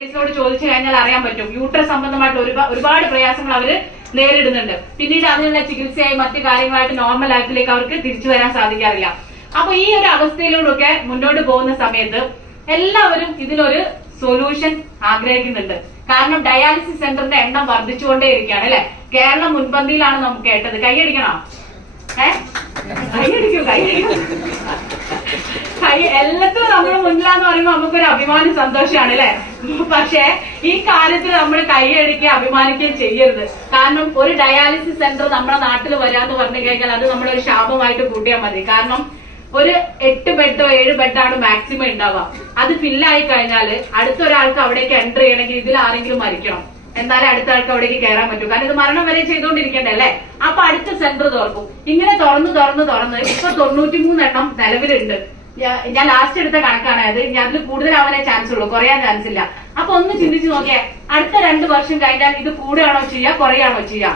ോട് ചോദിച്ചു കഴിഞ്ഞാൽ അറിയാൻ പറ്റും. യൂട്രസ് സംബന്ധമായിട്ട് ഒരുപാട് പ്രയാസങ്ങൾ അവര് നേരിടുന്നുണ്ട്. പിന്നീട് അതിനുള്ള ചികിത്സയായി മറ്റു കാര്യങ്ങളായിട്ട് നോർമൽ ലൈഫിലേക്ക് അവർക്ക് തിരിച്ചു വരാൻ സാധിക്കാറില്ല. അപ്പൊ ഈ ഒരു അവസ്ഥയിലൂടെ മുന്നോട്ട് പോകുന്ന സമയത്ത് എല്ലാവരും ഇതിനൊരു സൊല്യൂഷൻ ആഗ്രഹിക്കുന്നുണ്ട്. കാരണം ഡയാലിസിസ് സെന്ററിന്റെ എണ്ണം വർദ്ധിച്ചുകൊണ്ടേയിരിക്കുകയാണ് അല്ലെ. കേരളം മുൻപന്തിയിലാണ് നമുക്ക് കേട്ടത്. കൈയടിക്കണോ? കൈയടിക്കൂ. എല്ലാത്തിനും നമ്മൾ മുന്നിലാന്ന് പറയുമ്പോൾ നമുക്കൊരു അഭിമാനം സന്തോഷമാണ് അല്ലെ. പക്ഷെ ഈ കാര്യത്തിൽ നമ്മൾ കൈയടിക്കുക അഭിമാനിക്കുകയും ചെയ്യരുത്. കാരണം ഒരു ഡയാലിസിസ് സെന്റർ നമ്മുടെ നാട്ടിൽ വരാന്ന് പറഞ്ഞു കഴിഞ്ഞാൽ അത് നമ്മളൊരു ശാപമായിട്ട് കൂട്ടിയാൽ മതി. കാരണം ഒരു 8 ബെഡോ 7 ബെഡാണ് മാക്സിമം ഉണ്ടാവുക. അത് ഫില്ലായി കഴിഞ്ഞാൽ അടുത്തൊരാൾക്ക് അവിടേക്ക് എൻട്രി ചെയ്യണമെങ്കിൽ ഇതിൽ ആരെങ്കിലും മരിക്കണം, എന്നാലേ അടുത്ത ആൾക്ക് അവിടേക്ക് കയറാൻ പറ്റൂ. കാരണം ഇത് മരണം വരെ ചെയ്തുകൊണ്ടിരിക്കണ്ടേ അല്ലെ. അപ്പൊ അടുത്ത സെന്റർ തുറക്കും. ഇങ്ങനെ തുറന്ന് ഇപ്പൊ 93 എണ്ണം നിലവിലുണ്ട്. ഞാൻ ലാസ്റ്റ് എടുത്ത കണക്കാണ് അത്. ഇനി അതിൽ കൂടുതലാവാനേ ചാൻസ് ഉള്ളൂ, കുറയാൻ ചാൻസ് ഇല്ല. അപ്പൊ ഒന്ന് ചിന്തിച്ചു നോക്കിയേ, അടുത്ത 2 വർഷം കഴിഞ്ഞാൽ ഇത് കൂടുകയാണോ ചെയ്യുക, കുറയാണോ ചെയ്യുക?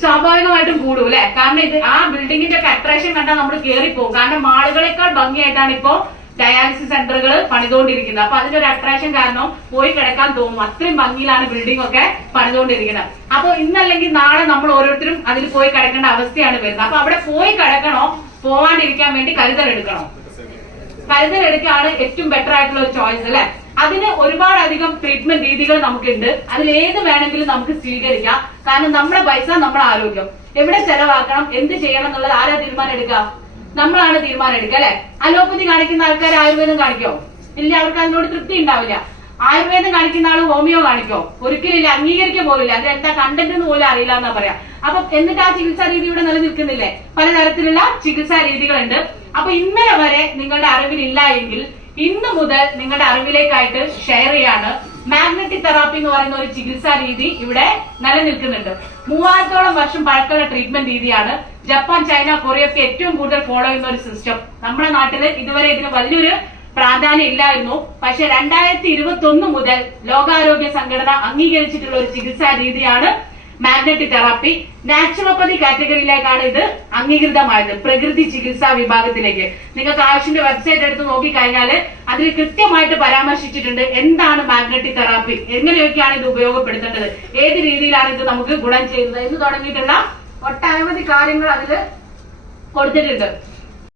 സ്വാഭാവികമായിട്ടും കൂടും അല്ലെ. കാരണം ഇത് ആ ബിൽഡിങ്ങിന്റെ ഒക്കെ അട്രാക്ഷൻ കണ്ടാൽ നമ്മൾ കയറിപ്പോകും. കാരണം മാളുകളെക്കാൾ ഭംഗിയായിട്ടാണ് ഇപ്പോ ഡയാലിസിസ് സെന്ററുകൾ പണിതുകൊണ്ടിരിക്കുന്നത്. അപ്പൊ അതിന്റെ ഒരു അട്രാക്ഷൻ കാരണം പോയി കിടക്കാൻ തോന്നും. അത്രയും ഭംഗിയിലാണ് ബിൽഡിംഗ് ഒക്കെ പണിതുകൊണ്ടിരിക്കുന്നത്. അപ്പൊ ഇന്നല്ലെങ്കിൽ നാളെ നമ്മൾ ഓരോരുത്തരും അതിൽ പോയി കിടക്കേണ്ട അവസ്ഥയാണ് വരുന്നത്. അപ്പൊ അവിടെ പോയി കിടക്കണോ, പോവാണ്ടിരിക്കാൻ വേണ്ടി കരുതലെടുക്കണോ? കരുതലെടുക്കാണ് ഏറ്റവും ബെറ്റർ ആയിട്ടുള്ള ഒരു ചോയ്സ് അല്ലെ. അതിന് ഒരുപാടധികം ട്രീറ്റ്മെന്റ് രീതികൾ നമുക്കുണ്ട്. അതിൽ ഏത് വേണമെങ്കിലും നമുക്ക് സ്വീകരിക്കാം. കാരണം നമ്മുടെ പൈസ, നമ്മുടെ ആരോഗ്യം എവിടെ ചെലവാക്കണം, എന്ത് ചെയ്യണം എന്നുള്ളത് ആരാ തീരുമാനം എടുക്കുക? നമ്മളാണ് തീരുമാനം എടുക്കുക അല്ലെ. അലോപ്പതി കാണിക്കുന്ന ആൾക്കാർ ആയുർവേദം കാണിക്കോ? ഇല്ല, അവർക്ക് അതിനോട് തൃപ്തി ഉണ്ടാവില്ല. ആയുർവേദം കാണിക്കുന്ന ആള് ഹോമിയോ കാണിക്കോ? ഒരിക്കലില്ല, അംഗീകരിക്കുക പോലില്ല. അത് എന്താ കണ്ടന്റ് എന്ന് പോലും അറിയില്ല എന്നാ പറയാ. അപ്പൊ എന്നിട്ട് ആ ചികിത്സാ രീതി ഇവിടെ നിലനിൽക്കുന്നില്ലേ? പലതരത്തിലുള്ള ചികിത്സാ രീതികളുണ്ട്. അപ്പൊ ഇന്നലെ വരെ നിങ്ങളുടെ അറിവിലില്ല എങ്കിൽ ഇന്ന് മുതൽ നിങ്ങളുടെ അറിവിലേക്കായിട്ട് ഷെയർ ചെയ്യാണ്. മാഗ്നറ്റിക് തെറാപ്പി എന്ന് പറയുന്ന ഒരു ചികിത്സാ രീതി ഇവിടെ നിലനിൽക്കുന്നുണ്ട്. 3000ഓളം വർഷം പഴക്കമുള്ള ട്രീറ്റ്മെന്റ് രീതിയാണ്. ജപ്പാൻ, ചൈന, കൊറിയൊക്കെ ഏറ്റവും കൂടുതൽ ഫോളോ ചെയ്യുന്ന ഒരു സിസ്റ്റം. നമ്മുടെ നാട്ടില് ഇതുവരെ ഇതിന് വലിയൊരു പ്രാധാന്യം ഇല്ലായിരുന്നു. പക്ഷെ 2021 മുതൽ ലോകാരോഗ്യ സംഘടന അംഗീകരിച്ചിട്ടുള്ള ഒരു ചികിത്സാ രീതിയാണ് മാഗ്നറ്റിക് തെറാപ്പി. നാച്ചുറോപ്പതി കാറ്റഗറിയിലേക്കാണ് ഇത് അംഗീകൃതമായത്, പ്രകൃതി ചികിത്സാ വിഭാഗത്തിലേക്ക്. നിങ്ങൾക്ക് ആവശ്യത്തിന്റെ വെബ്സൈറ്റ് എടുത്ത് നോക്കിക്കഴിഞ്ഞാൽ അതിൽ കൃത്യമായിട്ട് പരാമർശിച്ചിട്ടുണ്ട് എന്താണ് മാഗ്നറ്റിക് തെറാപ്പി, എങ്ങനെയൊക്കെയാണ് ഇത് ഉപയോഗപ്പെടുത്തേണ്ടത്, ഏത് രീതിയിലാണ് ഇത് നമുക്ക് ഗുണം ചെയ്യുന്നത് എന്ന് തുടങ്ങിയിട്ടുള്ള ഒട്ടനവധി കാര്യങ്ങൾ അതിൽ കൊടുത്തിട്ടുണ്ട്.